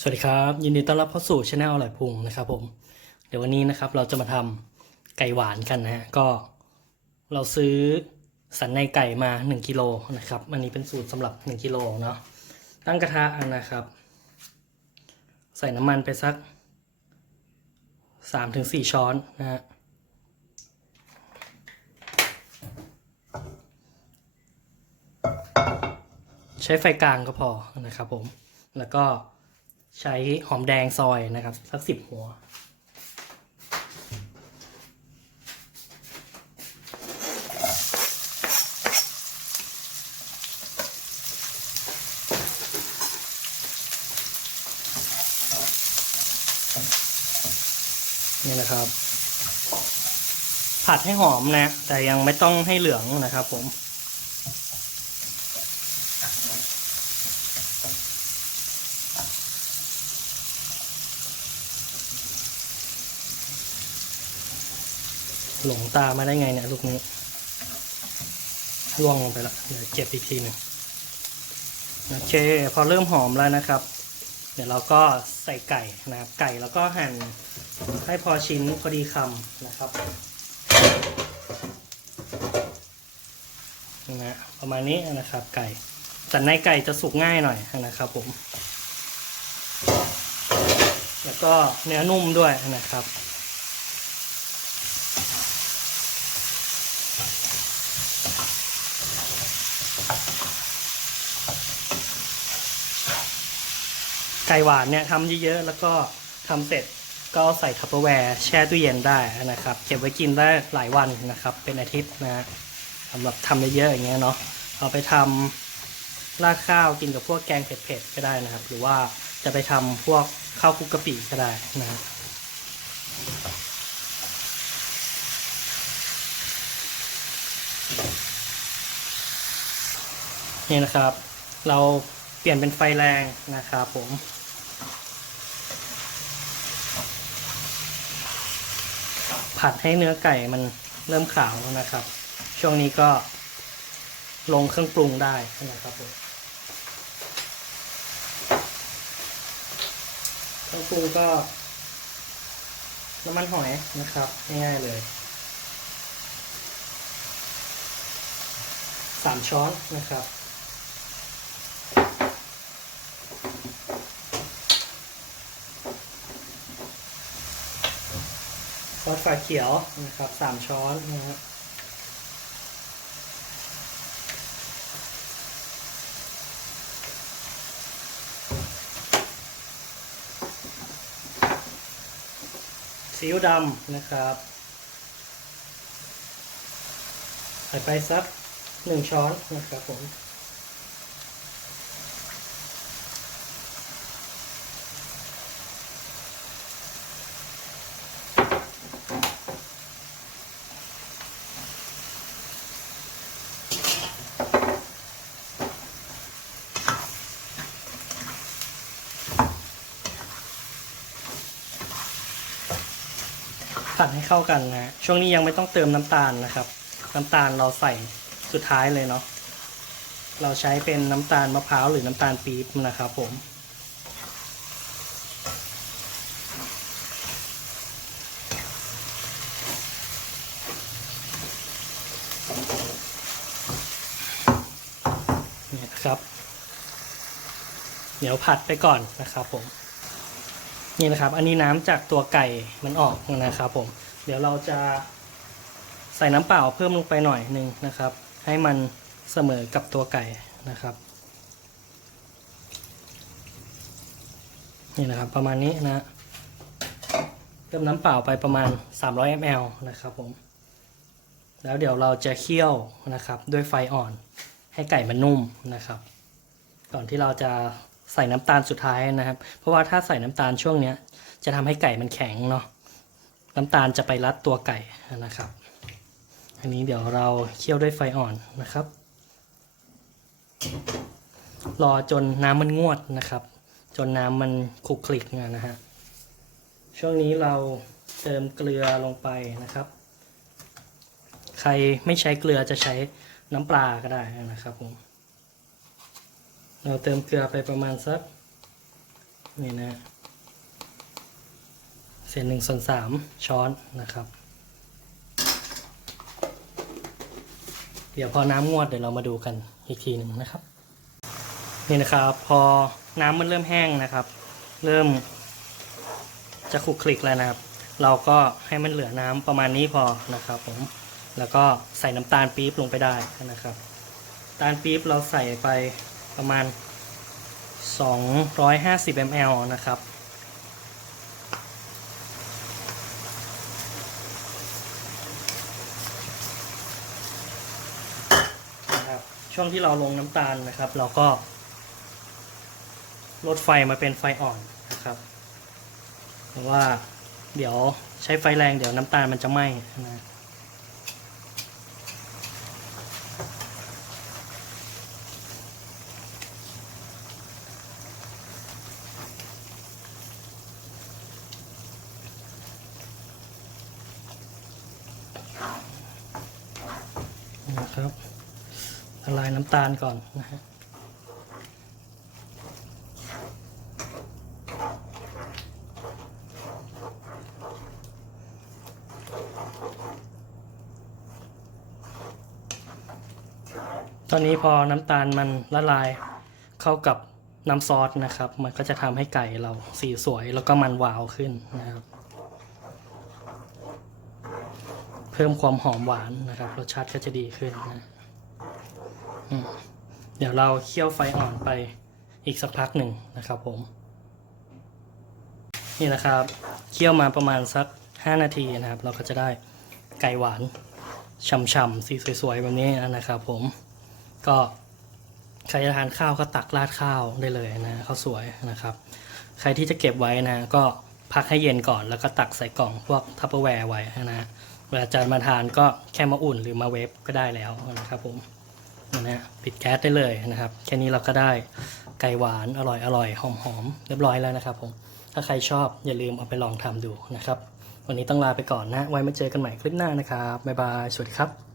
สวัสดีครับ ยินดีต้อนรับเข้าสู่ช anel อร่อยพุงนะครับผม เดี๋ยววันนี้นะครับเราจะมาทำไก่หวานกันนะฮะก็เราซื้อสันในไก่มา 1กิโลนะครับอันนี้เป็นสูตรสำหรับ 1กิโลเนาะตั้งกระทะนะครับ ใส่น้ำมันไปสัก 3-4 ช้อนนะฮะใช้ไฟกลางก็พอนะครับผมแล้วก็ ใช้หอมแดงซอยนะครับ สักสิบหัว นี่นะครับ ผัดให้หอมนะ แต่ยังไม่ต้องให้เหลืองนะครับผม หลงตามาได้ไงเนี่ยลูกนี้ล่วงลงไปละเดี๋ยวเก็บอีกทีหนึ่งโอเค พอเริ่มหอมแล้วนะครับ เดี๋ยวเราก็ใส่ไก่นะครับไก่แล้วก็หั่นให้พอชิ้นพอดีคำนะครับนะประมาณนี้นะครับไก่สันในไก่จะสุกง่ายหน่อยนะครับผม แล้วก็เนื้อนุ่มด้วยนะครับ ไก่หวานเนี่ยทำเยอะๆแล้วก็ทำเสร็จก็ใส่ทัพเปอร์แวร์แช่ตู้เย็นได้นะครับ เก็บไว้กินได้หลายวันนะครับ เป็นอาทิตย์นะสำหรับทำเยอะๆอย่างเงี้ยเนาะเอาไปทำราดข้าวกินกับพวกแกงเผ็ดๆก็ได้นะครับ หรือว่าจะไปทำพวกข้าวคุกกะปิก็ได้นะฮะนี่นะครับ เราเปลี่ยนเป็นไฟแรงนะครับผม ผัดให้เนื้อไก่มันเริ่มขาวแล้วนะครับ ช่วงนี้ก็ลงเครื่องปรุงได้นะครับผมเครื่องปรุงก็น้ำมันหอยนะครับง่ายๆเลยสามช้อนนะครับ ซอสฝาเขียวนะครับสามช้อนนะฮะซีอิ๊วดำนะครับ ใส่ไปสักหนึ่งช้อนนะครับผม ผัดให้เข้ากันนะฮะช่วงนี้ยังไม่ต้องเติมน้ำตาลนะครับ น้ำตาลเราใส่สุดท้ายเลยเนาะเราใช้เป็นน้ำตาลมะพร้าวหรือน้ำตาลปี๊บนะครับผมเนี่นะครับ เดี๋ยวผัดไปก่อนนะครับผม นี่นะครับ อันนี้น้ำจากตัวไก่มันออกนะครับผม เดี๋ยวเราจะใส่น้ำเปล่าเพิ่มลงไปหน่อยหนึ่งนะครับ ให้มันเสมอกับตัวไก่นะครับ นี่นะครับประมาณนี้นะเพิ่มน้ำเปล่าไปประมาณ 300 ml นะครับผม แล้วเดี๋ยวเราจะเคี่ยวนะครับ ด้วยไฟอ่อนให้ไก่มันนุ่มนะครับ ก่อนที่เราจะ ใส่น้ำตาลสุดท้ายนะครับ เพราะว่าถ้าใส่น้ำตาลช่วงเนี้ย จะทำให้ไก่มันแข็งเนาะน้ำตาลจะไปรัดตัวไก่นะครับ อันนี้เดี๋ยวเราเคี่ยวด้วยไฟอ่อนนะครับ รอจนน้ำมันงวดนะครับ จนน้ำมันคลุกคลิกนะฮะช่วงนี้เราเติมเกลือลงไปนะครับ ใครไม่ใช้เกลือจะใช้น้ำปลาก็ได้นะครับผม เราเติมเกลือไปประมาณสักนี่นะเศษหนึ่งส่วนสามช้อนนะครับ เดี๋ยวพอน้ำงวดเดี๋ยวเรามาดูกันอีกทีหนึ่งนะครับ นี่นะครับพอน้ำมันเริ่มแห้งนะครับ เริ่มจะคลุกคลิกแล้วนะครับ เราก็ให้มันเหลือน้ำประมาณนี้พอนะครับผมแล้วก็ใส่น้ำตาลปี๊บลงไปได้นะครับตาลปี๊บเราใส่ไป ประมาณ 250 ml นะครับนะครับ ช่วงที่เราลงน้ำตาลนะครับ เราก็ลดไฟมาเป็นไฟอ่อนนะครับ เพราะว่าเดี๋ยวใช้ไฟแรงเดี๋ยวน้ำตาลมันจะไหม้นะ ละลายน้ำตาลก่อนนะฮะตอนนี้พอน้ำตาลมันละลายเข้ากับน้ำซอสนะครับ มันก็จะทำให้ไก่เราสีสวยแล้วก็มันวาวขึ้นนะครับ เพิ่มความหอมหวานนะครับ รสชาติก็จะดีขึ้นนะ เดี๋ยวเราเคี่ยวไฟอ่อนไปอีกสักพักหนึ่งนะครับผม นี่นะครับ เคี่ยวมาประมาณสัก 5 นาทีนะครับ เราก็จะได้ไก่หวานฉ่ำๆสีสวยๆแบบนี้นะครับผมก็ใครจะทานข้าวก็ตักราดข้าวได้เลยนะข้าวสวยนะครับ ใครที่จะเก็บไว้นะ ก็พักให้เย็นก่อนแล้วก็ตักใส่กล่องพวกทัพเปอร์แวร์ไว้นะเวลาจะมาทานก็แค่มาอุ่นหรือมาเวฟก็ได้แล้วนะครับผม นะฮะปิดแก๊สได้เลยนะครับ แค่นี้เราก็ได้ไก่หวานอร่อยอร่อยหอมหอมๆเรียบร้อยแล้วนะครับผม ถ้าใครชอบอย่าลืมเอาไปลองทำดูนะครับ วันนี้ต้องลาไปก่อนนะ ไว้มาเจอกันใหม่คลิปหน้านะครับ บ๊ายบาย สวัสดีครับ